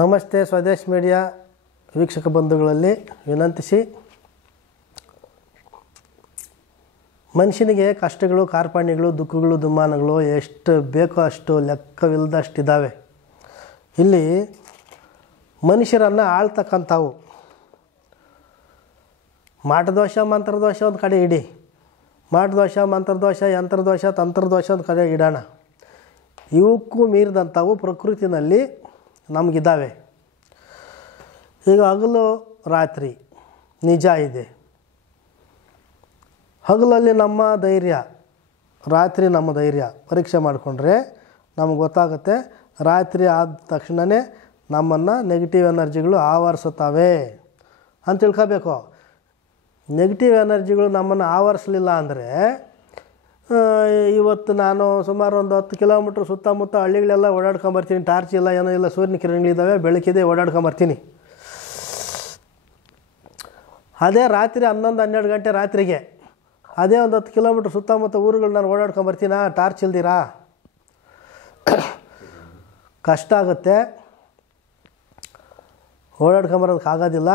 ನಮಸ್ತೆ ಸ್ವದೇಶ್ ಮೀಡಿಯಾ ವೀಕ್ಷಕ ಬಂಧುಗಳಲ್ಲಿ ವಿನಂತಿಸಿ, ಮನುಷ್ಯನಿಗೆ ಕಷ್ಟಗಳು, ಕಾರ್ಪಣ್ಯಗಳು, ದುಃಖಗಳು, ದುಮ್ಮಾನಗಳು ಎಷ್ಟು ಬೇಕೋ ಅಷ್ಟು ಲೆಕ್ಕವಿಲ್ಲದಷ್ಟಿದ್ದಾವೆ. ಇಲ್ಲಿ ಮನುಷ್ಯರನ್ನು ಆಳ್ತಕ್ಕಂಥವು ಮಾಟದೋಷ, ಮಂತ್ರದೋಷ ಒಂದು ಕಡೆ ಇಡಿ, ಮಾಟದೋಷ, ಮಂತ್ರದೋಷ, ಯಂತ್ರದೋಷ, ತಂತ್ರದೋಷ ಒಂದು ಕಡೆ ಇಡೋಣ. ಇವಕ್ಕೂ ಮೀರಿದಂಥವು ಪ್ರಕೃತಿನಲ್ಲಿ ನಮಗಿದ್ದಾವೆ. ಈಗ ಹಗಲು ರಾತ್ರಿ ನಿಜ ಇದೆ. ಹಗಲಲ್ಲಿ ನಮ್ಮ ಧೈರ್ಯ, ರಾತ್ರಿ ನಮ್ಮ ಧೈರ್ಯ ಪರೀಕ್ಷೆ ಮಾಡಿಕೊಂಡ್ರೆ ನಮಗೆ ಗೊತ್ತಾಗುತ್ತೆ. ರಾತ್ರಿ ಆದ ತಕ್ಷಣವೇ ನಮ್ಮನ್ನು ನೆಗೆಟಿವ್ ಎನರ್ಜಿಗಳು ಆವರಿಸುತ್ತವೆ ಅಂತ ತಿಳ್ಕೋಬೇಕು. ನೆಗೆಟಿವ್ ಎನರ್ಜಿಗಳು ನಮ್ಮನ್ನು ಆವರಿಸಲಿಲ್ಲ ಅಂದರೆ, ಇವತ್ತು ನಾನು ಸುಮಾರು ಒಂದು 10 ಕಿಲೋಮೀಟ್ರ್ ಸುತ್ತಮುತ್ತ ಹಳ್ಳಿಗಳೆಲ್ಲ ಓಡಾಡ್ಕೊಂಬರ್ತೀನಿ. ಟಾರ್ಚ್ ಇಲ್ಲ, ಏನೋ ಇಲ್ಲ, ಸೂರ್ಯನ ಕಿರಣಗಳಿದ್ದಾವೆ, ಬೆಳಕಿದೆ, ಓಡಾಡ್ಕೊಂಬರ್ತೀನಿ. ಅದೇ ರಾತ್ರಿ 11-12 ಗಂಟೆ ರಾತ್ರಿಗೆ ಅದೇ ಒಂದು 10 ಕಿಲೋಮೀಟ್ರ್ ಸುತ್ತಮುತ್ತ ಊರುಗಳು ನಾನು ಓಡಾಡ್ಕೊಂಬರ್ತೀನಾ ಟಾರ್ಚ್ ಇಲ್ದಿರಾ? ಕಷ್ಟ ಆಗುತ್ತೆ, ಓಡಾಡ್ಕೊಂಬರೋದಕ್ಕಾಗೋದಿಲ್ಲ.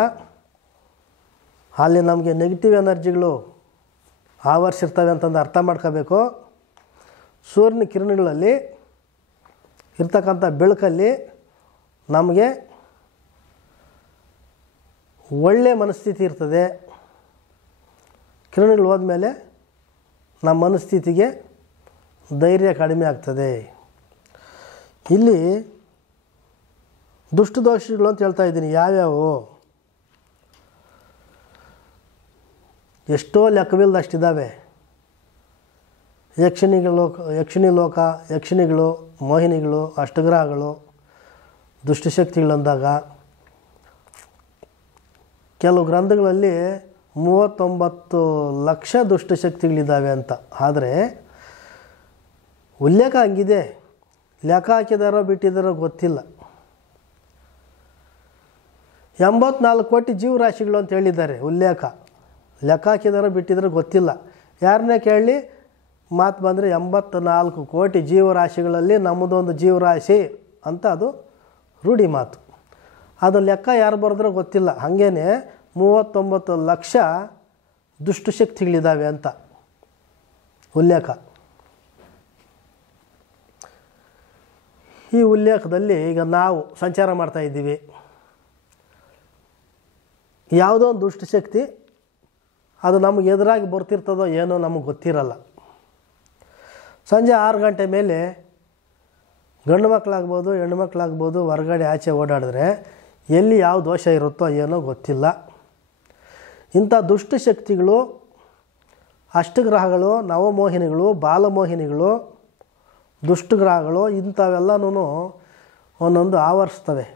ಅಲ್ಲಿ ನಮಗೆ ನೆಗೆಟಿವ್ ಎನರ್ಜಿಗಳು ಆವರಿಸಿರ್ತವೆ ಅಂತಂದು ಅರ್ಥ ಮಾಡ್ಕೋಬೇಕು. ಸೂರ್ಯನ ಕಿರಣಗಳಲ್ಲಿ ಇರ್ತಕ್ಕಂಥ ಬೆಳಕಲ್ಲಿ ನಮಗೆ ಒಳ್ಳೆಯ ಮನಸ್ಥಿತಿ ಇರ್ತದೆ. ಕಿರಣಗಳು ಹೋದ್ಮೇಲೆ ನಮ್ಮ ಮನಸ್ಥಿತಿಗೆ ಧೈರ್ಯ ಕಡಿಮೆ ಆಗ್ತದೆ. ಇಲ್ಲಿ ದುಷ್ಟದೋಷಗಳು ಅಂತ ಹೇಳ್ತಾ ಇದ್ದೀನಿ. ಯಾವ್ಯಾವು? ಎಷ್ಟೋ ಲೆಕ್ಕವಿಲ್ಲದಷ್ಟಿದ್ದಾವೆ. ಯಕ್ಷಿಣಿ ಲೋಕ, ಯಕ್ಷಿಣಿಗಳು, ಮೋಹಿನಿಗಳು, ಅಷ್ಟಗ್ರಹಗಳು, ದುಷ್ಟಶಕ್ತಿಗಳಂದಾಗ ಕೆಲವು ಗ್ರಂಥಗಳಲ್ಲಿ 39 ಲಕ್ಷ ದುಷ್ಟಶಕ್ತಿಗಳಿದ್ದಾವೆ ಅಂತ. ಆದರೆ ಉಲ್ಲೇಖ ಹಂಗಿದೆ, ಲೆಕ್ಕ ಹಾಕಿದಾರೋ ಬಿಟ್ಟಿದ್ದಾರೋ ಗೊತ್ತಿಲ್ಲ. 84 ಕೋಟಿ ಜೀವರಾಶಿಗಳು ಅಂತ ಹೇಳಿದ್ದಾರೆ ಉಲ್ಲೇಖ. ಲೆಕ್ಕ ಹಾಕಿದಾರೋ ಬಿಟ್ಟಿದ್ರೆ ಗೊತ್ತಿಲ್ಲ. ಯಾರನ್ನೇ ಕೇಳಲಿ, ಮಾತು ಬಂದರೆ 84 ಕೋಟಿ ಜೀವರಾಶಿಗಳಲ್ಲಿ ನಮ್ಮದೊಂದು ಜೀವರಾಶಿ ಅಂತ ಅದು ರೂಢಿ ಮಾತು. ಅದು ಲೆಕ್ಕ ಯಾರು ಬರೆದ್ರೂ ಗೊತ್ತಿಲ್ಲ. ಹಾಗೇನೆ 39 ಲಕ್ಷ ದುಷ್ಟಶಕ್ತಿಗಳಿದ್ದಾವೆ ಅಂತ ಉಲ್ಲೇಖ. ಈ ಉಲ್ಲೇಖದಲ್ಲಿ ಈಗ ನಾವು ಸಂಚಾರ ಮಾಡ್ತಾಯಿದ್ದೀವಿ. ಯಾವುದೋ ಒಂದು ದುಷ್ಟಶಕ್ತಿ ಅದು ನಮಗೆ ಎದುರಾಗಿ ಬರ್ತಿರ್ತದೋ ಏನೋ ನಮಗೆ ಗೊತ್ತಿರಲ್ಲ. ಸಂಜೆ 6 ಗಂಟೆ ಮೇಲೆ ಗಂಡು ಮಕ್ಕಳಾಗ್ಬೋದು, ಹೆಣ್ಣು ಮಕ್ಕಳಾಗ್ಬೋದು, ಹೊರಗಡೆ ಆಚೆ ಓಡಾಡಿದ್ರೆ ಎಲ್ಲಿ ಯಾವ ದೋಷ ಇರುತ್ತೋ ಏನೋ ಗೊತ್ತಿಲ್ಲ. ಇಂಥ ದುಷ್ಟಶಕ್ತಿಗಳು, ಅಷ್ಟಗ್ರಹಗಳು, ನವಮೋಹಿನಿಗಳು, ಬಾಲಮೋಹಿನಿಗಳು, ದುಷ್ಟಗ್ರಹಗಳು ಇಂಥವೆಲ್ಲನೂ ಒಂದೊಂದು ಆವರಿಸ್ತವೆ.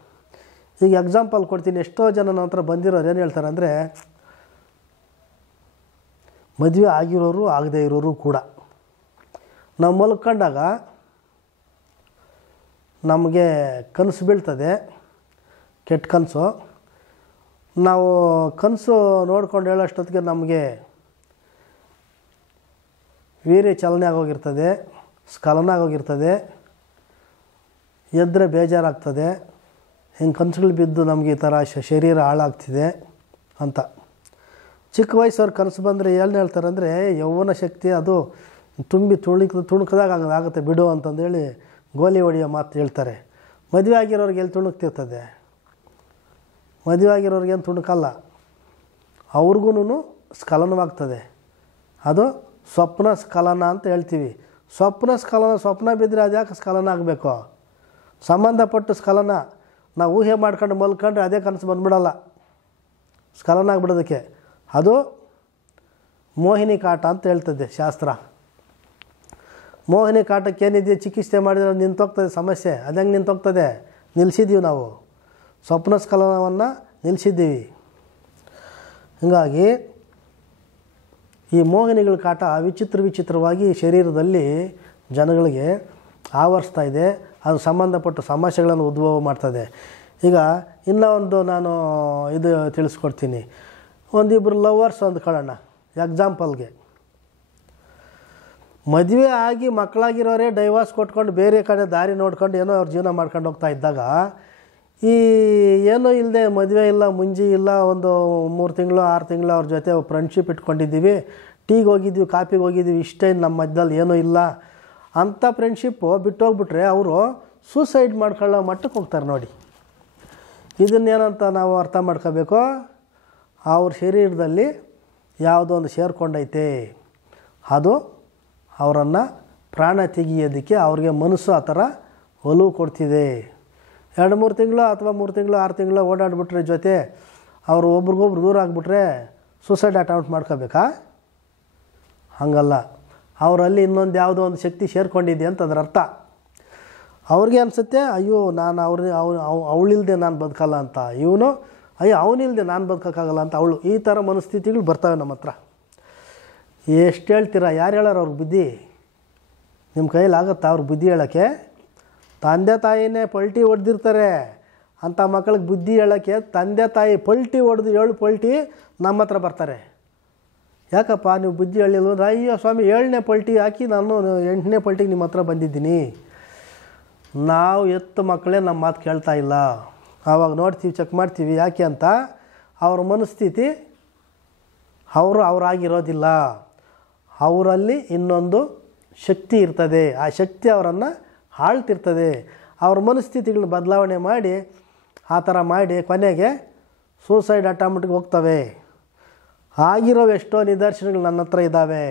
ಈಗ ಎಕ್ಸಾಂಪಲ್ ಕೊಡ್ತೀನಿ. ಎಷ್ಟೋ ಜನ ನನ್ನ ಹತ್ರ ಬಂದಿರೋರು ಏನು ಹೇಳ್ತಾರೆ ಅಂದರೆ, ಮದುವೆ ಆಗಿರೋರು ಆಗದೇ ಇರೋರು ಕೂಡ ನಾವು ಮಲ್ಕೊಂಡಾಗ ನಮಗೆ ಕನಸು ಬೀಳ್ತದೆ, ಕೆಟ್ಟ ಕನಸು. ನಾವು ಕನಸು ನೋಡ್ಕೊಂಡು ಹೇಳೋಷ್ಟೊತ್ತಿಗೆ ನಮಗೆ ವೀರ್ಯ ಚಲನೆ ಆಗೋಗಿರ್ತದೆ, ಸ್ಖಲನ ಆಗೋಗಿರ್ತದೆ, ಎದ್ದರೆ ಬೇಜಾರಾಗ್ತದೆ. ಹಿಂಗೆ ಕನಸುಗಳು ಬಿದ್ದು ನಮಗೆ ಈ ಥರ ಶರೀರ ಹಾಳಾಗ್ತಿದೆ ಅಂತ. ಚಿಕ್ಕ ವಯಸ್ಸವ್ರು ಕನಸು ಬಂದರೆ ಏನು ಹೇಳ್ತಾರೆ ಅಂದರೆ, ಯೌವನ ಶಕ್ತಿ ಅದು ತುಂಬಿ ತುಣುಕಿದಾಗ ಆಗುತ್ತೆ ಬಿಡು ಅಂತಂದೇಳಿ ಗೋಲಿ ಹೊಡೆಯೋ ಮಾತು ಹೇಳ್ತಾರೆ. ಮದುವೆ ಆಗಿರೋರಿಗೆ ಎಲ್ಲಿ ತುಣುಕ್ತಿರ್ತದೆ? ಮದುವೆ ಆಗಿರೋರಿಗೇನು ತುಣುಕಲ್ಲ, ಅವ್ರಿಗೂ ಸ್ಖಲನವಾಗ್ತದೆ. ಅದು ಸ್ವಪ್ನ ಸ್ಖಲನ ಅಂತ ಹೇಳ್ತೀವಿ. ಸ್ವಪ್ನ ಬಿದ್ದರೆ ಅದು ಯಾಕೆ ಸ್ಖಲನ ಆಗಬೇಕು? ಸಂಬಂಧಪಟ್ಟು ಸ್ಖಲನ ನಾವು ಊಹೆ ಮಾಡ್ಕೊಂಡು ಮಲ್ಕೊಂಡ್ರೆ ಅದೇ ಕನಸು ಬಂದ್ಬಿಡಲ್ಲ, ಸ್ಖಲನ ಆಗಿಬಿಡೋದಕ್ಕೆ. ಅದು ಮೋಹಿನಿ ಕಾಟ ಅಂತ ಹೇಳ್ತದೆ ಶಾಸ್ತ್ರ. ಮೋಹಿನಿ ಕಾಟಕ್ಕೆ ಏನಿದೆಯೋ ಚಿಕಿತ್ಸೆ ಮಾಡಿದ್ರೆ ನಿಂತೋಗ್ತದೆ ಸಮಸ್ಯೆ. ಅದಂಗೆ ನಿಂತೋಗ್ತದೆ? ನಿಲ್ಲಿಸಿದ್ದೀವಿ ನಾವು, ಸ್ವಪ್ನ ಸ್ಖಲನವನ್ನು ನಿಲ್ಲಿಸಿದ್ದೀವಿ. ಹೀಗಾಗಿ ಈ ಮೋಹಿನಿಗಳ ಕಾಟ ವಿಚಿತ್ರವಾಗಿ ಶರೀರದಲ್ಲಿ ಜನಗಳಿಗೆ ಆವರಿಸ್ತಾ ಇದೆ. ಅದು ಸಂಬಂಧಪಟ್ಟ ಸಮಸ್ಯೆಗಳನ್ನು ಉದ್ಭವ ಮಾಡ್ತದೆ. ಈಗ ಇನ್ನೂ ಒಂದು ನಾನು ಇದು ತಿಳಿಸ್ಕೊಡ್ತೀನಿ. ಒಂದಿಬ್ಬರು ಲವರ್ಸ್ ಅಂದ್ಕೊಳ್ಳೋಣ ಎಕ್ಸಾಂಪಲ್ಗೆ. ಮದುವೆ ಆಗಿ ಮಕ್ಕಳಾಗಿರೋರೇ ಡೈವರ್ಸ್ ಕೊಟ್ಕೊಂಡು ಬೇರೆ ಕಡೆ ದಾರಿ ನೋಡ್ಕೊಂಡು ಏನೋ ಅವ್ರ ಜೀವನ ಮಾಡ್ಕೊಂಡು ಹೋಗ್ತಾ ಇದ್ದಾಗ ಈ ಏನೂ ಇಲ್ಲದೆ ಮದುವೆ ಇಲ್ಲ, ಮುಂಜಿ ಇಲ್ಲ, ಒಂದು 3 ತಿಂಗಳು 6 ತಿಂಗಳು ಅವ್ರ ಜೊತೆ ಫ್ರೆಂಡ್ಶಿಪ್ ಇಟ್ಕೊಂಡಿದ್ದೀವಿ, ಟೀಗೆ ಹೋಗಿದ್ವಿ, ಕಾಫಿಗೆ ಹೋಗಿದ್ದೀವಿ, ಇಷ್ಟೇ ನಮ್ಮ ಮಧ್ಯದಲ್ಲಿ ಏನೂ ಇಲ್ಲ ಅಂಥ ಫ್ರೆಂಡ್ಶಿಪ್ಪು ಬಿಟ್ಟೋಗ್ಬಿಟ್ರೆ ಅವರು ಸೂಸೈಡ್ ಮಾಡ್ಕೊಳ್ಳೋ ಮಟ್ಟಕ್ಕೆ ಹೋಗ್ತಾರೆ ನೋಡಿ. ಇದನ್ನೇನಂತ ನಾವು ಅರ್ಥ ಮಾಡ್ಕೋಬೇಕು, ಅವ್ರ ಶರೀರದಲ್ಲಿ ಯಾವುದೋ ಒಂದು ಸೇರಿಕೊಂಡೈತೆ, ಅದು ಅವರನ್ನು ಪ್ರಾಣ ತೆಗಿಯೋದಕ್ಕೆ ಅವ್ರಿಗೆ ಮನಸ್ಸು ಆ ಥರ ಒಲವು ಕೊಡ್ತಿದೆ. 2-3 ತಿಂಗಳು ಅಥವಾ 3 ತಿಂಗಳು 6 ತಿಂಗಳು ಓಡಾಡ್ಬಿಟ್ರೆ ಜೊತೆ ಅವರು ಒಬ್ರಿಗೊಬ್ರು ದೂರ ಆಗಿಬಿಟ್ರೆ ಸೂಸೈಡ್ ಅಟೆಂಪ್ಟ್ ಮಾಡ್ಕೋಬೇಕಾ? ಹಾಗಲ್ಲ, ಅವರಲ್ಲಿ ಇನ್ನೊಂದು ಯಾವುದೋ ಒಂದು ಶಕ್ತಿ ಸೇರ್ಕೊಂಡಿದೆ ಅಂತ ಅದರ ಅರ್ಥ. ಅವ್ರಿಗೆ ಅನಿಸುತ್ತೆ, ಅಯ್ಯೋ ನಾನು ಅವಳಿಲ್ದೆ ನಾನು ಬದುಕಲ್ಲ ಅಂತ, ಇವನು ಅಯ್ಯೋ ಅವನಿಲ್ದೆ ನಾನು ಬದುಕೋಕ್ಕಾಗಲ್ಲ ಅಂತ ಅವಳು. ಈ ಥರ ಮನಸ್ಥಿತಿಗಳು ಬರ್ತವೆ ನಮ್ಮ ಹತ್ರ. ಎಷ್ಟು ಹೇಳ್ತೀರಾ? ಯಾರು ಹೇಳೋರು ಅವ್ರಿಗೆ ಬುದ್ಧಿ? ನಿಮ್ಮ ಕೈಯಲ್ಲಿ ಆಗುತ್ತಾ ಅವ್ರಿಗೆ ಬುದ್ಧಿ ಹೇಳೋಕ್ಕೆ? ತಂದೆ ತಾಯಿನೇ ಪಲ್ಟಿ ಹೊಡೆದಿರ್ತಾರೆ ಅಂಥ ಮಕ್ಕಳಿಗೆ ಬುದ್ಧಿ ಹೇಳೋಕ್ಕೆ ತಂದೆ ತಾಯಿ ಪಲ್ಟಿ ಹೊಡೆದು 7 ಪಲ್ಟಿ ನಮ್ಮ ಹತ್ರ ಬರ್ತಾರೆ. ಯಾಕಪ್ಪ ನೀವು ಬುದ್ಧಿ ಹೇಳಿಲ್ಲ ಅಂದ್ರೆ, ಅಯ್ಯೋ ಸ್ವಾಮಿ 7ನೇ ಪಲ್ಟಿ ಹಾಕಿ ನಾನು 8ನೇ ಪಲ್ಟಿಗೆ ನಿಮ್ಮ ಹತ್ರ ಬಂದಿದ್ದೀನಿ. ನಾವು ಎತ್ತು ಮಕ್ಕಳೇ ನಮ್ಮ ಮಾತು ಕೇಳ್ತಾ ಇಲ್ಲ. ಆವಾಗ ನೋಡ್ತೀವಿ, ಚೆಕ್ ಮಾಡ್ತೀವಿ, ಯಾಕೆ ಅಂತ ಅವ್ರ ಮನಸ್ಥಿತಿ ಅವರಾಗಿರೋದಿಲ್ಲ. ಅವರಲ್ಲಿ ಇನ್ನೊಂದು ಶಕ್ತಿ ಇರ್ತದೆ, ಆ ಶಕ್ತಿ ಅವರನ್ನು ಆಳ್ತಿರ್ತದೆ. ಅವ್ರ ಮನಸ್ಥಿತಿಗಳನ್ನ ಬದಲಾವಣೆ ಮಾಡಿ ಆ ಥರ ಮಾಡಿ ಕೊನೆಗೆ ಸೂಸೈಡ್ ಅಟೆಂಪ್ಟ್ಗೆ ಹೋಗ್ತವೆ. ಆಗಿರೋ ಎಷ್ಟೋ ನಿದರ್ಶನಗಳು ನನ್ನ ಹತ್ರ ಇದ್ದಾವೆ.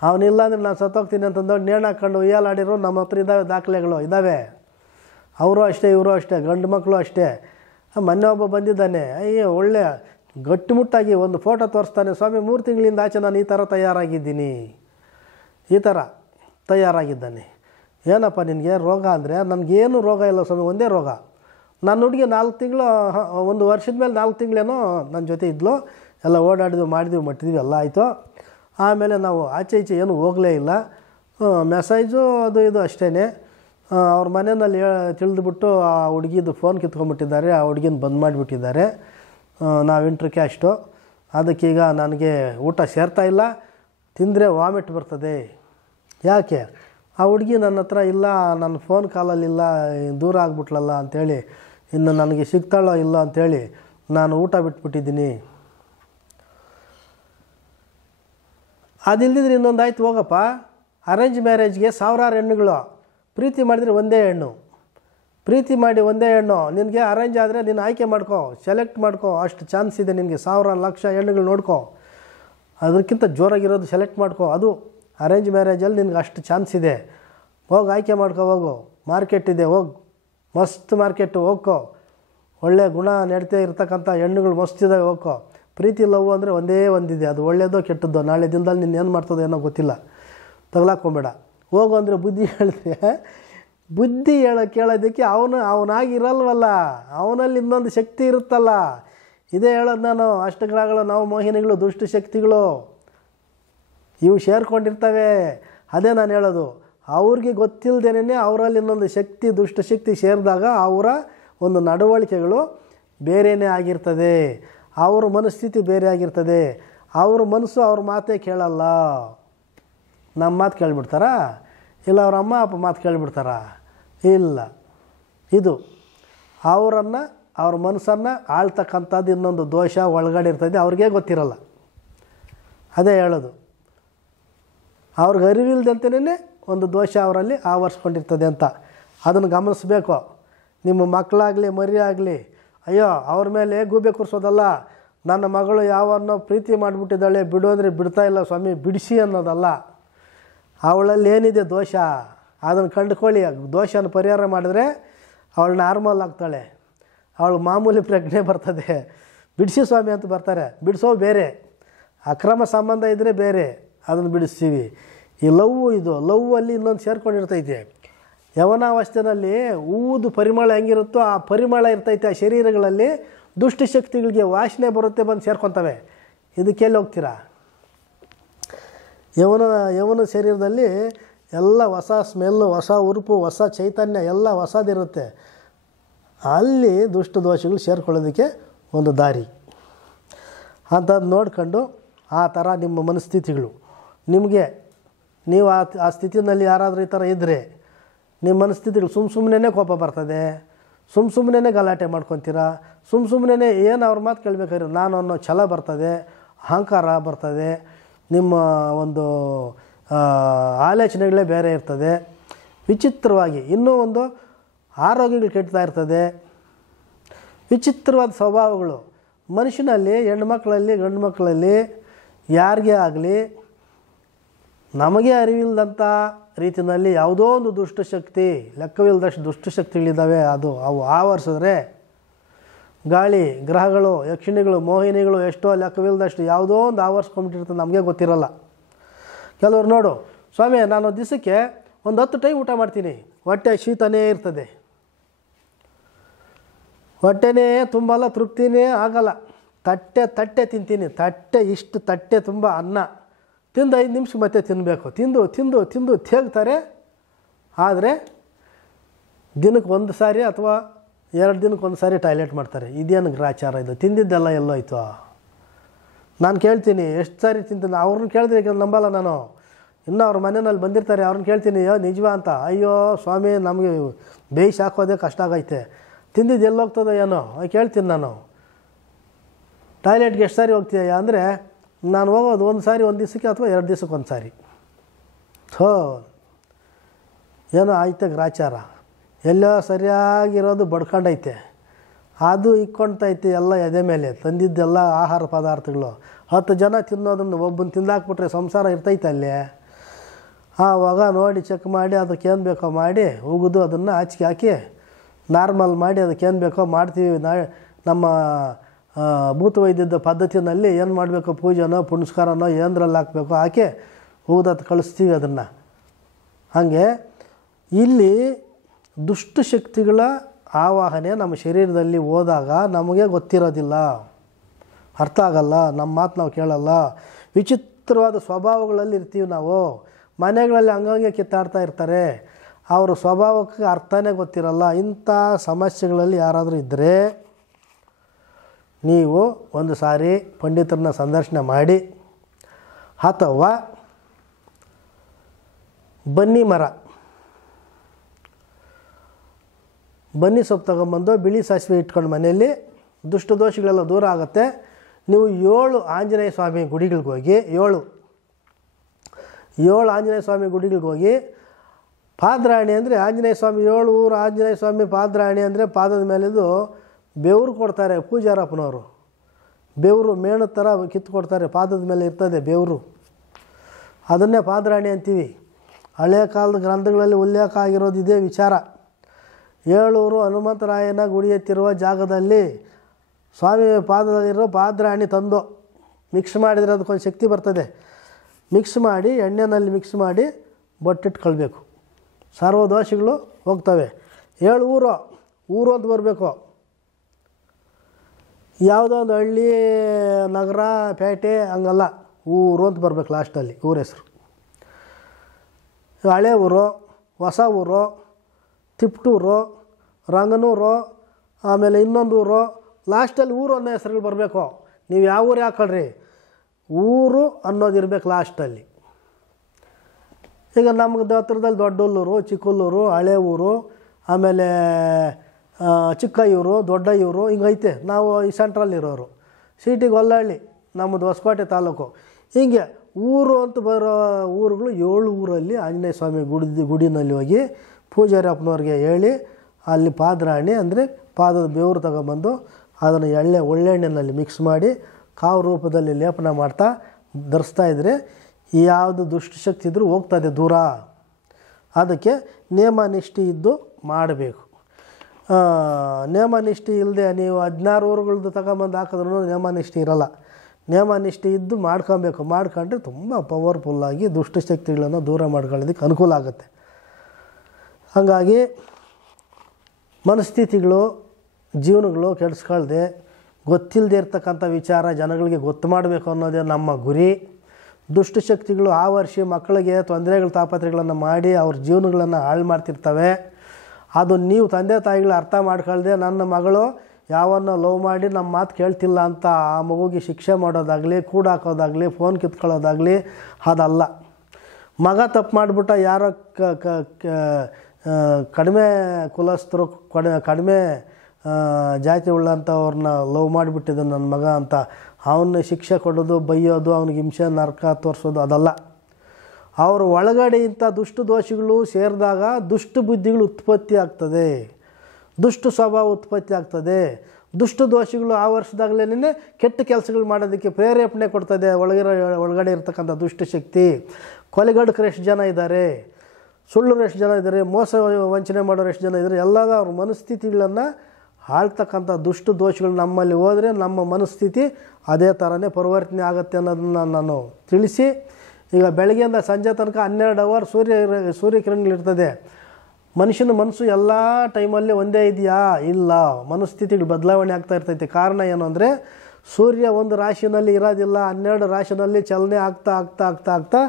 ಅವನಿಲ್ಲ ಅಂದರೆ ನಾನು ಸತ್ತೋಗ್ತೀನಿ ಅಂತಂದು ನೇಣು ಹಾಕ್ಕೊಂಡು ಉಯ್ಯಾಲಾಡಿರೋ ನಮ್ಮ ಹತ್ರ ಇದ್ದಾವೆ, ದಾಖಲೆಗಳು ಇದ್ದಾವೆ. ಅವರು ಅಷ್ಟೇ, ಇವರು ಅಷ್ಟೇ, ಗಂಡು ಮಕ್ಕಳು ಅಷ್ಟೇ. ಮೊನ್ನೆ ಒಬ್ಬ ಬಂದಿದ್ದಾನೆ, ಅಯ್ಯೋ ಒಳ್ಳೆ ಗಟ್ಟಿಮುಟ್ಟಾಗಿ ಒಂದು ಫೋಟೋ ತೋರಿಸ್ತಾನೆ, ಸ್ವಾಮಿ 3 ತಿಂಗಳಿಂದ ಆಚೆ ನಾನು ಈ ಥರ ತಯಾರಾಗಿದ್ದೀನಿ, ಈ ಥರ ತಯಾರಾಗಿದ್ದಾನೆ. ಏನಪ್ಪ ನಿನಗೆ ರೋಗ ಅಂದರೆ? ನನಗೇನು ರೋಗ ಇಲ್ಲ ಸ್ವಾಮಿ, ಒಂದೇ ರೋಗ. ನನ್ನ ಹುಡುಗಿ 4 ತಿಂಗಳು, 1 ವರ್ಷದ ಮೇಲೆ 4 ತಿಂಗಳೇನೋ ನನ್ನ ಜೊತೆ ಇದ್ಲು, ಎಲ್ಲ ಓಡಾಡಿದ್ವಿ, ಮಾಡಿದ್ವಿ, ಮಟ್ಟಿದ್ವಿ, ಎಲ್ಲ ಆಯಿತು. ಆಮೇಲೆ ನಾವು ಆಚೆ ಈಚೆ ಏನೂ ಹೋಗಲೇ ಇಲ್ಲ, ಮೆಸೇಜು ಅದು ಇದು ಅಷ್ಟೇ. ಅವ್ರ ಮನೆಯಲ್ಲಿ ತಿಳಿದುಬಿಟ್ಟು ಆ ಹುಡುಗಿದು ಫೋನ್ ಕಿತ್ಕೊಂಡ್ಬಿಟ್ಟಿದ್ದಾರೆ, ಆ ಹುಡುಗಿನ ಬಂದ್ ಮಾಡಿಬಿಟ್ಟಿದ್ದಾರೆ. ನಾವು ಇಂಟ್ರ್ ಕ್ಯಾಸ್ಟು, ಅದಕ್ಕೀಗ ನನಗೆ ಊಟ ಸೇರ್ತಾ ಇಲ್ಲ, ತಿಂದರೆ ವಾಮಿಟ್ ಬರ್ತದೆ. ಯಾಕೆ? ಆ ಹುಡುಗಿ ನನ್ನ ಹತ್ರ ಇಲ್ಲ, ನನ್ನ ಫೋನ್ ಕಾಲಲ್ಲಿಲ್ಲ, ದೂರ ಆಗಿಬಿಟ್ಲಲ್ಲ ಅಂಥೇಳಿ, ಇನ್ನು ನನಗೆ ಸಿಗ್ತಾಳೋ ಇಲ್ಲ ಅಂಥೇಳಿ ನಾನು ಊಟ ಬಿಟ್ಬಿಟ್ಟಿದ್ದೀನಿ. ಅದಿಲ್ಲದಿದ್ರೆ ಇನ್ನೊಂದು ಆಯ್ತು ಹೋಗಪ್ಪ, ಅರೇಂಜ್ ಮ್ಯಾರೇಜ್ಗೆ 1000 ಹೆಣ್ಣುಗಳು, ಪ್ರೀತಿ ಮಾಡಿದರೆ ಒಂದೇ ಹೆಣ್ಣು, ಪ್ರೀತಿ ಮಾಡಿ ಒಂದೇ ಹೆಣ್ಣು. ನಿನಗೆ ಅರೇಂಜ್ ಆದರೆ ನೀನು ಆಯ್ಕೆ ಮಾಡ್ಕೋ, ಸೆಲೆಕ್ಟ್ ಮಾಡ್ಕೋ, ಅಷ್ಟು ಚಾನ್ಸ್ ಇದೆ ನಿನಗೆ. 1000 ಲಕ್ಷ ಹೆಣ್ಣುಗಳು ನೋಡ್ಕೋ, ಅದಕ್ಕಿಂತ ಜೋರಾಗಿರೋದು ಸೆಲೆಕ್ಟ್ ಮಾಡ್ಕೋ. ಅದು ಅರೇಂಜ್ ಮ್ಯಾರೇಜಲ್ಲಿ ನಿನ್ಗೆ ಅಷ್ಟು ಚಾನ್ಸ್ ಇದೆ. ಹೋಗಿ ಆಯ್ಕೆ ಮಾಡ್ಕೋ, ಹೋಗು, ಮಾರ್ಕೆಟ್ ಇದೆ, ಹೋಗಿ ಮಸ್ತ್ ಮಾರ್ಕೆಟು, ಹೋಗ್ಕೋ. ಒಳ್ಳೆ ಗುಣ ನಡತೆ ಇರ್ತಕ್ಕಂಥ ಹೆಣ್ಣುಗಳು ಮಸ್ತಿದ್ದಾವೆ, ಹೋಗ್ಕೋ. ಪ್ರೀತಿ ಲವ್ ಅಂದರೆ ಒಂದೇ ಒಂದಿದೆ, ಅದು ಒಳ್ಳೆಯದೋ ಕೆಟ್ಟದ್ದೋ, ನಾಳೆ ದಿನದಲ್ಲಿ ನೀನು ಏನು ಮಾಡ್ತದೋ ಏನೋ ಗೊತ್ತಿಲ್ಲ, ತಗೊಳಕ್ಕೊಂಬೇಡ. ಹೋಗು ಅಂದರೆ ಬುದ್ಧಿ ಹೇಳಿದ್ರೆ, ಬುದ್ಧಿ ಕೇಳೋದಕ್ಕೆ ಅವನಾಗಿರಲ್ವಲ್ಲ, ಅವನಲ್ಲಿ ಇನ್ನೊಂದು ಶಕ್ತಿ ಇರುತ್ತಲ್ಲ. ಇದೇ ಹೇಳೋದು ನಾನು, ಅಷ್ಟಗ್ರಹಗಳು, ನಾವು ಮೋಹಿನಿಗಳು, ದುಷ್ಟಶಕ್ತಿಗಳು ಇವು ಸೇರ್ಕೊಂಡಿರ್ತವೆ. ಅದೇ ನಾನು ಹೇಳೋದು, ಅವ್ರಿಗೆ ಗೊತ್ತಿಲ್ಲದೇನೆ ಅವರಲ್ಲಿ ಇನ್ನೊಂದು ಶಕ್ತಿ, ದುಷ್ಟಶಕ್ತಿ ಸೇರಿದಾಗ ಅವರ ಒಂದು ನಡವಳಿಕೆಗಳು ಬೇರೆಯೇ ಆಗಿರ್ತದೆ, ಅವ್ರ ಮನಸ್ಥಿತಿ ಬೇರೆ ಆಗಿರ್ತದೆ. ಅವ್ರ ಮನಸ್ಸು ಅವ್ರ ಮಾತೇ ಕೇಳಲ್ಲ. ನಮ್ಮ ಮಾತು ಕೇಳಿಬಿಡ್ತಾರಾ? ಇಲ್ಲ ಅವ್ರ ಅಮ್ಮ ಅಪ್ಪ ಮಾತು ಕೇಳಿಬಿಡ್ತಾರಾ? ಇಲ್ಲ. ಇದು ಅವರನ್ನು, ಅವ್ರ ಮನಸ್ಸನ್ನು ಆಳ್ತಕ್ಕಂಥದ್ದು ಇನ್ನೊಂದು ದೋಷ ಒಳಗಡೆ ಇರ್ತದೆ, ಅವ್ರಿಗೆ ಗೊತ್ತಿರಲ್ಲ. ಅದೇ ಹೇಳೋದು, ಅವ್ರಿಗೆ ಅರಿವಿಲ್ದಂತೆಯೇ ಒಂದು ದೋಷ ಅವರಲ್ಲಿ ಆವರಿಸ್ಕೊಂಡಿರ್ತದೆ ಅಂತ. ಅದನ್ನು ಗಮನಿಸಬೇಕು. ನಿಮ್ಮ ಮಕ್ಕಳಾಗಲಿ ಮರಿ ಆಗಲಿ, ಅಯ್ಯೋ ಅವ್ರ ಮೇಲೆ ಗೂಬೆ ಕೂರಿಸೋದಲ್ಲ. ನನ್ನ ಮಗಳು ಯಾವನ್ನೋ ಪ್ರೀತಿ ಮಾಡಿಬಿಟ್ಟಿದ್ದಾಳೆ, ಬಿಡು ಅಂದರೆ ಬಿಡ್ತಾ ಇಲ್ಲ ಸ್ವಾಮಿ, ಬಿಡಿಸಿ ಅನ್ನೋದಲ್ಲ. ಅವಳಲ್ಲಿ ಏನಿದೆ ದೋಷ ಅದನ್ನು ಕಂಡುಕೊಳ್ಳಿ. ದೋಷನ ಪರಿಹಾರ ಮಾಡಿದ್ರೆ ಅವಳು ನಾರ್ಮಲ್ ಆಗ್ತಾಳೆ, ಅವಳು ಮಾಮೂಲಿ ಪ್ರಜ್ಞೆ ಬರ್ತದೆ. ಬಿಡಿಸಿ ಸ್ವಾಮಿ ಅಂತ ಬರ್ತಾರೆ, ಬಿಡಿಸೋ ಬೇರೆ, ಅಕ್ರಮ ಸಂಬಂಧ ಇದ್ದರೆ ಬೇರೆ, ಅದನ್ನು ಬಿಡಿಸ್ತೀವಿ. ಈ ಇದು ಲವ್ವಲ್ಲಿ ಇನ್ನೊಂದು ಸೇರ್ಕೊಂಡಿರ್ತೈತೆ. ಯವನಾವಸ್ಥೆಯಲ್ಲಿ ಹೂವುದು ಪರಿಮಳ ಹೆಂಗಿರುತ್ತೋ ಆ ಪರಿಮಳ ಇರ್ತೈತೆ ಆ ಶರೀರಗಳಲ್ಲಿ. ದುಷ್ಟಶಕ್ತಿಗಳಿಗೆ ವಾಸನೆ ಬರುತ್ತೆ, ಬಂದು ಸೇರ್ಕೊತವೆ. ಇದಕ್ಕೆಲ್ಲಿ ಹೋಗ್ತೀರಾ? ಯವನ ಶರೀರದಲ್ಲಿ ಎಲ್ಲ ಹೊಸ ಸ್ಮೆಲ್ಲು, ಹೊಸ ಉರುಪು, ಹೊಸ ಚೈತನ್ಯ ಎಲ್ಲ ಹೊಸದಿರುತ್ತೆ. ಅಲ್ಲಿ ದುಷ್ಟ ದೋಷಗಳು ಸೇರ್ಕೊಳ್ಳೋದಕ್ಕೆ ಒಂದು ದಾರಿ ಅಂಥದ್ದು ನೋಡ್ಕೊಂಡು, ಆ ಥರ ನಿಮ್ಮ ಮನಸ್ಥಿತಿಗಳು ನಿಮಗೆ, ನೀವು ಆ ಸ್ಥಿತಿಯಲ್ಲಿ ಯಾರಾದರೂ ಈ ಥರ ಇದ್ದರೆ ನಿಮ್ಮ ಮನಸ್ಥಿತಿಗಳು ಸುಮ್ಮನೆ ಕೋಪ ಬರ್ತದೆ, ಸುಮ್ಮನೆ ಗಲಾಟೆ ಮಾಡ್ಕೊತೀರಾ, ಸುಮ್ಮನೆ ಏನು ಅವ್ರ ಮಾತು ಕೇಳಬೇಕಾದ್ರೆ ನಾನು ಅನ್ನೋ ಛಲ ಬರ್ತದೆ, ಅಹಂಕಾರ ಬರ್ತದೆ, ನಿಮ್ಮ ಒಂದು ಆಲೋಚನೆಗಳೇ ಬೇರೆ ಇರ್ತದೆ. ವಿಚಿತ್ರವಾಗಿ ಇನ್ನೂ ಒಂದು ಆರೋಗ್ಯಗಳು ಕೆಡ್ತಾ ಇರ್ತದೆ. ವಿಚಿತ್ರವಾದ ಸ್ವಭಾವಗಳು ಮನುಷ್ಯನಲ್ಲಿ, ಹೆಣ್ಮಕ್ಳಲ್ಲಿ ಗಂಡು ಮಕ್ಕಳಲ್ಲಿ ಯಾರಿಗೇ ಆಗಲಿ ನಮಗೆ ಅರಿವಿಲ್ಲದಂಥ ರೀತಿಯಲ್ಲಿ ಯಾವುದೋ ಒಂದು ದುಷ್ಟಶಕ್ತಿ, ಲೆಕ್ಕವಿಲ್ಲದಷ್ಟು ದುಷ್ಟಶಕ್ತಿಗಳಿದ್ದಾವೆ. ಅವು ಆವರಿಸಿದ್ರೆ ಗಾಳಿ, ಗ್ರಹಗಳು, ಯಕ್ಷಿಣಿಗಳು, ಮೋಹಿನಿಗಳು ಎಷ್ಟೋ ಲೆಕ್ಕವಿಲ್ಲದಷ್ಟು ಯಾವುದೋ ಒಂದು ಆವರಿಸ್ಕೊಂಡ್ಬಿಟ್ಟಿರ್ತದೆ, ನಮಗೆ ಗೊತ್ತಿರಲ್ಲ. ಕೆಲವರು ನೋಡು, ಸ್ವಾಮಿ ನಾನು ದಿವಸಕ್ಕೆ ಒಂದು 10 ಟೈಮ್ ಊಟ ಮಾಡ್ತೀನಿ, ಹೊಟ್ಟೆ ಶೀತನೇ ಇರ್ತದೆ, ಹೊಟ್ಟೆನೇ ತುಂಬಲ್ಲ, ತೃಪ್ತಿನೇ ಆಗಲ್ಲ, ತಟ್ಟೆ ತಿಂತೀನಿ, ಇಷ್ಟು ತಟ್ಟೆ ತುಂಬ ಅನ್ನ ತಿಂದು 5 ನಿಮಿಷ ಮತ್ತೆ ತಿನ್ನಬೇಕು, ತಿಂದು ತೇಗ್ತಾರೆ. ಆದರೆ ದಿನಕ್ಕೆ 1 ಸಾರಿ ಅಥವಾ 2 ದಿನಕ್ಕೆ 1 ಸಾರಿ ಟಾಯ್ಲೆಟ್ ಮಾಡ್ತಾರೆ. ಇದೇನು ಗ್ರಾಚಾರ ಇದು? ತಿಂದಿದ್ದೆಲ್ಲ ಎಲ್ಲೋಯ್ತು? ನಾನು ಕೇಳ್ತೀನಿ, ಎಷ್ಟು ಸಾರಿ ತಿಂತೀನಿ? ಅವ್ರನ್ನ ಕೇಳಿದ್ರೆ ಈಗ ನಂಬಲ್ಲ ನಾನು. ಇನ್ನೂ ಅವ್ರ ಮನೆಯಲ್ಲಿ ಬಂದಿರ್ತಾರೆ, ಅವ್ರನ್ನ ಕೇಳ್ತೀನಿ, ನಿಜವಾ ಅಂತ. ಅಯ್ಯೋ ಸ್ವಾಮಿ, ನಮಗೆ ಬೇಯಿಸಿ ಹಾಕೋದೇ ಕಷ್ಟ ಆಗೈತೆ, ತಿಂದಿದ್ದು ಎಲ್ಲೋಗ್ತದೋ ಏನೋ ಕೇಳ್ತೀನಿ ನಾನು. ಟಾಯ್ಲೆಟ್ಗೆ ಎಷ್ಟು ಸಾರಿ ಹೋಗ್ತೀಯ ಅಂದರೆ, ನಾನು ಹೋಗೋದು 1 ಸಾರಿ 1 ದಿವಸಕ್ಕೆ ಅಥವಾ 2 ದಿವಸಕ್ಕೆ 1 ಸಾರಿ. ಏನೋ ಆಯ್ತು ಗ್ರಾಚಾರ. ಎಲ್ಲೋ ಸರಿಯಾಗಿರೋದು ಬಡ್ಕೊಂಡೈತೆ, ಅದು ಇಕ್ಕೊಳ್ತೈತೆ ಎಲ್ಲ ಎದೆ ಮೇಲೆ ತಂದಿದ್ದೆಲ್ಲ ಆಹಾರ ಪದಾರ್ಥಗಳು. 10 ಜನ ತಿನ್ನೋದನ್ನು ಒಬ್ಬನ ತಿಂದಾಕ್ಬಿಟ್ರೆ ಸಂಸಾರ ಇರ್ತೈತೆ ಅಲ್ಲಿ. ಆವಾಗ ನೋಡಿ ಚೆಕ್ ಮಾಡಿ ಅದಕ್ಕೇನು ಬೇಕೋ ಮಾಡಿ ಉಗಿದು ಅದನ್ನು ಆಚಿಕೆ ಹಾಕಿ ನಾರ್ಮಲ್ ಮಾಡಿ ಅದಕ್ಕೇನು ಬೇಕೋ ಮಾಡ್ತೀವಿ. ನಮ್ಮ ಭೂತವೈದ್ಯದ ಪದ್ಧತಿಯಲ್ಲಿ ಏನು ಮಾಡಬೇಕು, ಪೂಜೆನೋ ಪುನಸ್ಕಾರನೋ ಏನರಲ್ಲಿ ಹಾಕಬೇಕು ಹಾಕಿ ಉಗಿದತ್ತು ಕಳಿಸ್ತೀವಿ ಅದನ್ನು. ಹಾಗೆ ಇಲ್ಲಿ ದುಷ್ಟಶಕ್ತಿಗಳ ಆವಾಹನೆ ನಮ್ಮ ಶರೀರದಲ್ಲಿ ಹೋದಾಗ ನಮಗೆ ಗೊತ್ತಿರೋದಿಲ್ಲ, ಅರ್ಥ ಆಗಲ್ಲ, ನಮ್ಮ ಮಾತು ನಾವು ಕೇಳಲ್ಲ. ವಿಚಿತ್ರವಾದ ಸ್ವಭಾವಗಳಲ್ಲಿ ಇರ್ತೀವಿ ನಾವು. ಮನೆಗಳಲ್ಲಿ ಹಂಗಂಗೆ ಕಿತ್ತಾಡ್ತಾ ಇರ್ತಾರೆ, ಅವ್ರ ಸ್ವಭಾವಕ್ಕೆ ಅರ್ಥನೇ ಗೊತ್ತಿರಲ್ಲ. ಇಂಥ ಸಮಸ್ಯೆಗಳಲ್ಲಿ ಯಾರಾದರೂ ಇದ್ದರೆ ನೀವು ಒಂದು ಸಾರಿ ಪಂಡಿತರನ್ನ ಸಂದರ್ಶನ ಮಾಡಿ, ಅಥವಾ ಬನ್ನಿ ಸೊಪ್ಪು ತಗೊಂಬಂದು ಬಿಳಿ ಸಾಸಿವೆ ಇಟ್ಕೊಂಡು ಮನೆಯಲ್ಲಿ ದುಷ್ಟದೋಷಗಳೆಲ್ಲ ದೂರ ಆಗುತ್ತೆ. ನೀವು 7 ಆಂಜನೇಯ ಸ್ವಾಮಿ ಗುಡಿಗಳಿಗೆ ಹೋಗಿ, 7 ಆಂಜನೇಯ ಸ್ವಾಮಿ ಗುಡಿಗಳಿಗೆ ಹೋಗಿ ಪಾದರಾಣಿ ಅಂದರೆ ಆಂಜನೇಯ ಸ್ವಾಮಿ 7 ಊರು ಆಂಜನೇಯ ಸ್ವಾಮಿ ಪಾದರಾಣಿ ಅಂದರೆ ಪಾದದ ಮೇಲಿದು ಬೆವರು ಕೊಡ್ತಾರೆ ಪೂಜಾರಪ್ಪನವರು. ಬೆವರು ಮೇಣದ ಥರ ಕಿತ್ತು ಕೊಡ್ತಾರೆ, ಪಾದದ ಮೇಲೆ ಇರ್ತದೆ ಬೆವರು, ಅದನ್ನೇ ಪಾದರಾಣಿ ಅಂತೀವಿ. ಹಳೆಯ ಕಾಲದ ಗ್ರಂಥಗಳಲ್ಲಿ ಉಲ್ಲೇಖ ಆಗಿರೋದು ಇದೇ ವಿಚಾರ. 7 ಹನುಮಂತರಾಯನ ಗುಡಿ ಎತ್ತಿರುವ ಜಾಗದಲ್ಲಿ ಸ್ವಾಮಿ ಪಾದದಲ್ಲಿರೋ ಪಾದರಾಣಿ ತಂದು ಮಿಕ್ಸ್ ಮಾಡಿದರೆ ಅದಕ್ಕೊಂದು ಶಕ್ತಿ ಬರ್ತದೆ. ಮಿಕ್ಸ್ ಮಾಡಿ ಎಣ್ಣೆಯಲ್ಲಿ ಮಿಕ್ಸ್ ಮಾಡಿ ಬೊಟ್ಟಿಟ್ಕೊಳ್ಬೇಕು, ಸರ್ವದೋಷಗಳು ಹೋಗ್ತವೆ. 7 ಊರು ಅಂತ ಬರಬೇಕು. ಯಾವುದೋ ಒಂದು ಹಳ್ಳಿ, ನಗರ, ಪೇಟೆ ಹಂಗಲ್ಲ, ಊರು ಅಂತ ಬರಬೇಕು ಲಾಸ್ಟಲ್ಲಿ ಊರ ಹೆಸರು. ಹಳೆ ಊರು, ಹೊಸ ಊರು, ತಿಪ್ಟೂರು, ರಂಗನೂರು, ಆಮೇಲೆ ಇನ್ನೊಂದು ಊರು, ಲಾಸ್ಟಲ್ಲಿ ಊರು ಅನ್ನೋ ಹೆಸರುಗಳು ಬರಬೇಕು. ನೀವು ಯಾವ ಊರು ಹಾಕೊಳ್ರಿ, ಊರು ಅನ್ನೋದಿರ್ಬೇಕು ಲಾಸ್ಟಲ್ಲಿ. ಈಗ ನಮ್ಗೆ ಹತ್ರದಲ್ಲಿ ದೊಡ್ಡಲ್ಲೂರು, ಚಿಕ್ಕಲ್ಲೂರು, ಹಳೆ ಊರು, ಆಮೇಲೆ ಚಿಕ್ಕಯ್ಯೂರು, ದೊಡ್ಡಯ್ಯೂರು ಹಿಂಗೈತೆ. ನಾವು ಈ ಸೆಂಟ್ರಲ್ಲಿರೋರು. ಸಿಟಿಗೆ ಹೊಲ್ಲಹಳ್ಳಿ, ನಮ್ಮದು ಹೊಸಕೋಟೆ ತಾಲೂಕು. ಹೀಗೆ ಊರು ಅಂತ ಬರೋ ಊರುಗಳು 7 ಊರಲ್ಲಿ ಆಂಜನೇಯ ಸ್ವಾಮಿ ಗುಡಿನಲ್ಲಿ ಹೋಗಿ ಪೂಜಾರಿ ಅಪ್ಪನವ್ರಿಗೆ ಹೇಳಿ ಅಲ್ಲಿ ಪಾದರಾಣಿ ಅಂದರೆ ಪಾದದ ಬೆವರು ತಗೊಂಬಂದು ಅದನ್ನು ಒಳ್ಳೆಣ್ಣೆಯಲ್ಲಿ ಮಿಕ್ಸ್ ಮಾಡಿ ಕಾವು ರೂಪದಲ್ಲಿ ಲೇಪನ ಮಾಡ್ತಾ ಧರಿಸ್ತಾ ಇದ್ದರೆ ಯಾವುದು ದುಷ್ಟಶಕ್ತಿ ಇದ್ದರೂ ಹೋಗ್ತದೆ ದೂರ. ಅದಕ್ಕೆ ನೇಮ ನಿಷ್ಠೆ ಇದ್ದು ಮಾಡಬೇಕು. ನೇಮ ನಿಷ್ಠೆ ಇಲ್ಲದೆ ನೀವು 16 ಊರುಗಳದ್ದು ತಗೊಂಬಂದು ಹಾಕಿದ್ರೂ ನೇಮ ನಿಷ್ಠೆ ಇರಲ್ಲ. ನೇಮ ನಿಷ್ಠೆ ಇದ್ದು ಮಾಡ್ಕೊಬೇಕು. ಮಾಡ್ಕೊಂಡ್ರೆ ತುಂಬ ಪವರ್ಫುಲ್ಲಾಗಿ ದುಷ್ಟಶಕ್ತಿಗಳನ್ನು ದೂರ ಮಾಡ್ಕೊಳ್ಳೋದಕ್ಕೆ ಅನುಕೂಲ ಆಗುತ್ತೆ. ಹಾಗಾಗಿ ಮನಸ್ಥಿತಿಗಳು, ಜೀವನಗಳು ಕೆಡಿಸ್ಕೊಳ್ದೆ ಗೊತ್ತಿಲ್ಲದೆ ಇರ್ತಕ್ಕಂಥ ವಿಚಾರ ಜನಗಳಿಗೆ ಗೊತ್ತು ಮಾಡಬೇಕು ಅನ್ನೋದೇ ನಮ್ಮ ಗುರಿ. ದುಷ್ಟಶಕ್ತಿಗಳು ಆವರಿಸಿ ಮಕ್ಕಳಿಗೆ ತೊಂದರೆಗಳು, ತಾಪತ್ರೆಗಳನ್ನು ಮಾಡಿ ಅವ್ರ ಜೀವನಗಳನ್ನು ಹಾಳು ಮಾಡ್ತಿರ್ತವೆ. ಅದು ನೀವು ತಂದೆ ತಾಯಿಗಳು ಅರ್ಥ ಮಾಡ್ಕೊಳ್ದೆ ನನ್ನ ಮಗಳು ಯಾವನ್ನ ಲವ್ ಮಾಡಿ ನಮ್ಮ ಮಾತು ಕೇಳ್ತಿಲ್ಲ ಅಂತ ಆ ಮಗುಗೆ ಶಿಕ್ಷೆ ಮಾಡೋದಾಗಲಿ, ಕೂಡಾಕೋದಾಗಲಿ, ಫೋನ್ ಕಿತ್ಕೊಳ್ಳೋದಾಗಲಿ ಅದಲ್ಲ. ಮಗ ತಪ್ಪು ಮಾಡಿಬಿಟ್ಟ ಯಾರೋ ಕಡಿಮೆ ಕುಲಸ್ಥರು ಕಡಿಮೆ ಜಾತಿ ಉಳ್ಳಂಥವ್ರನ್ನ ಲವ್ ಮಾಡಿಬಿಟ್ಟಿದ್ದ ನನ್ನ ಮಗ ಅಂತ ಅವನ್ನ ಶಿಕ್ಷೆ ಕೊಡೋದು, ಬೈಯೋದು, ಅವ್ನಿಗೆ ಹಿಂಸೆ ನರಕ ತೋರಿಸೋದು ಅದಲ್ಲ. ಅವ್ರ ಒಳಗಡೆ ಇಂಥ ದುಷ್ಟ ದೋಷಗಳು ಸೇರಿದಾಗ ದುಷ್ಟ ಬುದ್ಧಿಗಳು ಉತ್ಪತ್ತಿ ಆಗ್ತದೆ, ದುಷ್ಟ ಸ್ವಭಾವ ಉತ್ಪತ್ತಿ ಆಗ್ತದೆ. ದುಷ್ಟ ದೋಷಗಳು ಆ ವರ್ಷದಾಗಲೇ ಕೆಟ್ಟ ಕೆಲಸಗಳು ಮಾಡೋದಕ್ಕೆ ಪ್ರೇರೇಪಣೆ ಕೊಡ್ತದೆ. ಒಳಗಡೆ ಇರ್ತಕ್ಕಂಥ ದುಷ್ಟಶಕ್ತಿ. ಕೊಲೆಗಡಕರು ಎಷ್ಟು ಜನ ಇದ್ದಾರೆ, ಸುಳ್ಳರು ಎಷ್ಟು ಜನ ಇದ್ದಾರೆ, ಮೋಸ ವಂಚನೆ ಮಾಡೋರು ಎಷ್ಟು ಜನ ಇದ್ದಾರೆ, ಎಲ್ಲದ ಅವ್ರ ಮನಸ್ಥಿತಿಗಳನ್ನು ಆಳ್ತಕ್ಕಂಥ ದುಷ್ಟ ದೋಷಗಳು ನಮ್ಮಲ್ಲಿ ಹೋದರೆ ನಮ್ಮ ಮನಸ್ಥಿತಿ ಅದೇ ಥರನೇ ಪರಿವರ್ತನೆ ಆಗುತ್ತೆ ಅನ್ನೋದನ್ನು ನಾನು ತಿಳಿಸಿ, ಈಗ ಬೆಳಗ್ಗೆಯಿಂದ ಸಂಜೆ ತನಕ 12 ಅವರ್ ಸೂರ್ಯಕಿರಣಗಳಿರ್ತದೆ. ಮನುಷ್ಯನ ಮನಸ್ಸು ಎಲ್ಲ ಟೈಮಲ್ಲಿ ಒಂದೇ ಇದೆಯಾ? ಇಲ್ಲ, ಮನಸ್ಥಿತಿಗಳು ಬದಲಾವಣೆ ಆಗ್ತಾ ಇರ್ತೈತೆ. ಕಾರಣ ಏನು ಅಂದರೆ ಸೂರ್ಯ ಒಂದು ರಾಶಿನಲ್ಲಿ ಇರೋದಿಲ್ಲ, 12 ರಾಶಿನಲ್ಲಿ ಚಲನೆ ಆಗ್ತಾ ಆಗ್ತಾ ಆಗ್ತಾ ಆಗ್ತಾ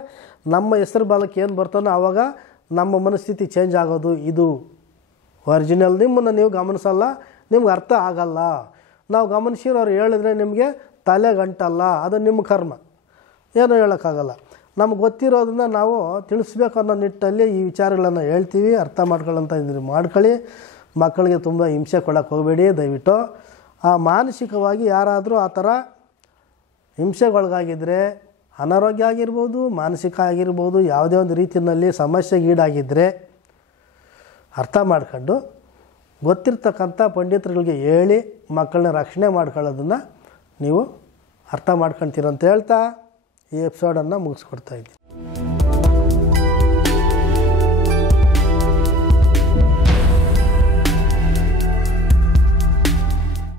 ನಮ್ಮ ಹೆಸರು ಬಾಲಕ್ಕೆ ಏನು ಬರ್ತಾನೋ ಆವಾಗ ನಮ್ಮ ಮನಸ್ಥಿತಿ ಚೇಂಜ್ ಆಗೋದು. ಇದು ಒರಿಜಿನಲ್. ನಿಮ್ಮನ್ನು ನೀವು ಗಮನಿಸಲ್ಲ, ನಿಮ್ಗೆ ಅರ್ಥ ಆಗಲ್ಲ. ನಾವು ಗಮನಿಸಿರೋ ಅವ್ರು ಹೇಳಿದ್ರೆ ನಿಮಗೆ ತಲೆ ಗಂಟಲ್ಲ, ಅದು ನಿಮ್ಮ ಕರ್ಮ, ಏನೂ ಹೇಳೋಕ್ಕಾಗಲ್ಲ. ನಮ್ಗೆ ಗೊತ್ತಿರೋದನ್ನ ನಾವು ತಿಳಿಸ್ಬೇಕು ಅನ್ನೋ ನಿಟ್ಟಲ್ಲಿ ಈ ವಿಚಾರಗಳನ್ನು ಹೇಳ್ತೀವಿ. ಅರ್ಥ ಮಾಡ್ಕೊಳ್ಳೋಂಥ ಇದ್ರೆ ಮಾಡ್ಕೊಳ್ಳಿ. ಮಕ್ಕಳಿಗೆ ತುಂಬ ಹಿಂಸೆ ಕೊಡೋಕ್ಕೆ ಹೋಗಬೇಡಿ ದಯವಿಟ್ಟು. ಮಾನಸಿಕವಾಗಿ ಯಾರಾದರೂ ಆ ಥರ ಹಿಂಸೆಗೊಳಗಾಗಿದ್ದರೆ, ಅನಾರೋಗ್ಯ ಆಗಿರ್ಬೋದು, ಮಾನಸಿಕ ಆಗಿರ್ಬೋದು, ಯಾವುದೇ ಒಂದು ರೀತಿಯಲ್ಲಿ ಸಮಸ್ಯೆಗೀಡಾಗಿದ್ದರೆ ಅರ್ಥ ಮಾಡ್ಕೊಂಡು ಗೊತ್ತಿರ್ತಕ್ಕಂಥ ಪಂಡಿತರುಗಳಿಗೆ ಹೇಳಿ ಮಕ್ಕಳನ್ನ ರಕ್ಷಣೆ ಮಾಡ್ಕೊಳ್ಳೋದನ್ನು ನೀವು ಅರ್ಥ ಮಾಡ್ಕೊಳ್ತೀರಂತ ಹೇಳ್ತಾ ಈ ಎಪಿಸೋಡನ್ನು ಮುಗಿಸ್ಕೊಡ್ತಾಯಿದ್ದೀನಿ.